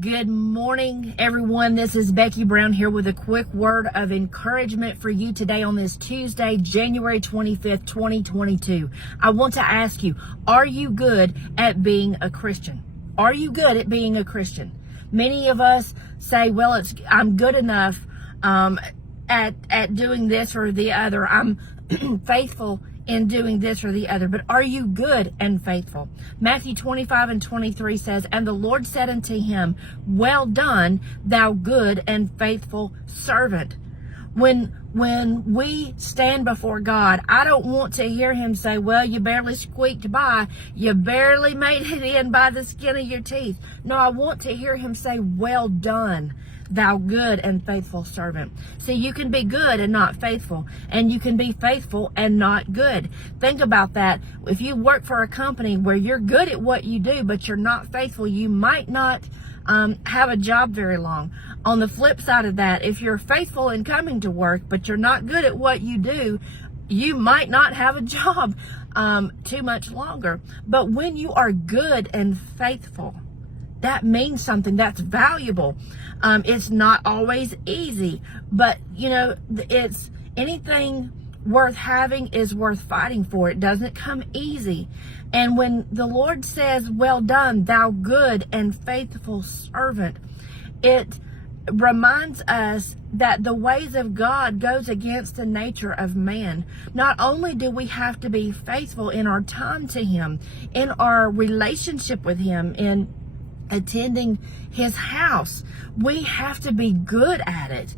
Good morning, everyone. This is Becky Brown here with a quick word of encouragement for you today on this Tuesday, January 25th, 2022. I want to ask you, are you good at being a Christian? Are you good at being a Christian? Many of us say, well, I'm good enough at doing this or the other. I'm faithful in doing this or the other, but are you good and faithful? Matthew 25:23 says, "And the Lord said unto him, Well done, thou good and faithful servant." When we stand before God, I don't want to hear him say, well, you barely squeaked by. You barely made it in by the skin of your teeth. No, I want to hear him say, well done, thou good and faithful servant. See, you can be good and not faithful, and you can be faithful and not good. Think about that. If you work for a company where you're good at what you do, but you're not faithful, you might not have a job very long. On the flip side of that, if you're faithful in coming to work, but you're not good at what you do, you might not have a job too much longer. But when you are good and faithful, that means something. That's valuable. It's not always easy, but it's anything worth having is worth fighting for. It doesn't come easy. And when the Lord says, well done, thou good and faithful servant, it reminds us that the ways of God goes against the nature of man. Not only do we have to be faithful in our time to him, in our relationship with him, in attending his house, we have to be good at it.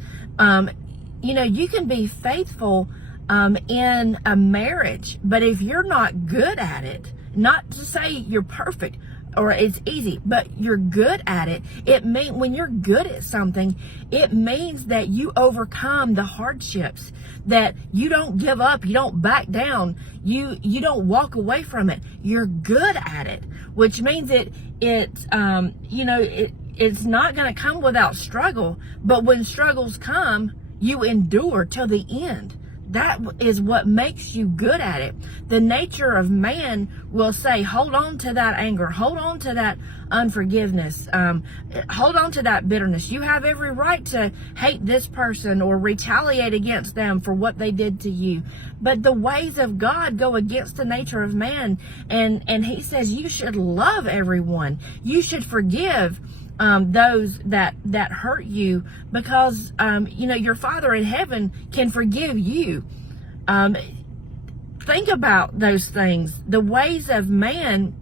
You can be faithful in a marriage, but if you're not good at it, not to say you're perfect or it's easy, but you're good at it, when you're good at something, it means that you overcome the hardships, that you don't give up, you don't back down, you don't walk away from it. You're good at it, which means it's not going to come without struggle, but when struggles come, you endure till the end. That is what makes you good at it. The nature of man will say, hold on to that anger, hold on to that unforgiveness, hold on to that bitterness. You have every right to hate this person or retaliate against them for what they did to you. But the ways of God go against the nature of man, and he says you should love everyone. You should forgive those that hurt you, because your Father in heaven can forgive you. Think about those things. The ways of man,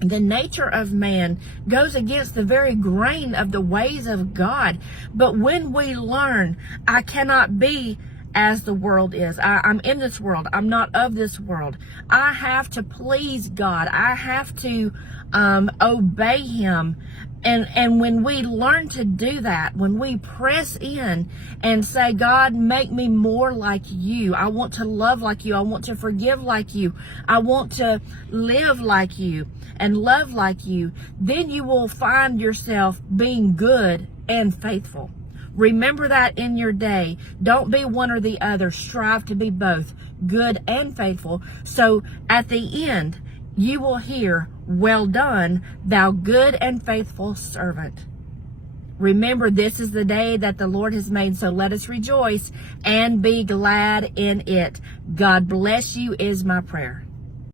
the nature of man goes against the very grain of the ways of God. But when we learn, I cannot be as the world is. I'm in this world. I'm not of this world. I have to please God. I have to obey him. And when we learn to do that, when we press in and say, God, make me more like you. I want to love like you. I want to forgive like you. I want to live like you and love like you. Then you will find yourself being good and faithful. Remember that in your day. Don't be one or the other. Strive to be both good and faithful. So at the end, you will hear, well done, thou good and faithful servant. Remember, this is the day that the Lord has made, so let us rejoice and be glad in it. God bless you is my prayer.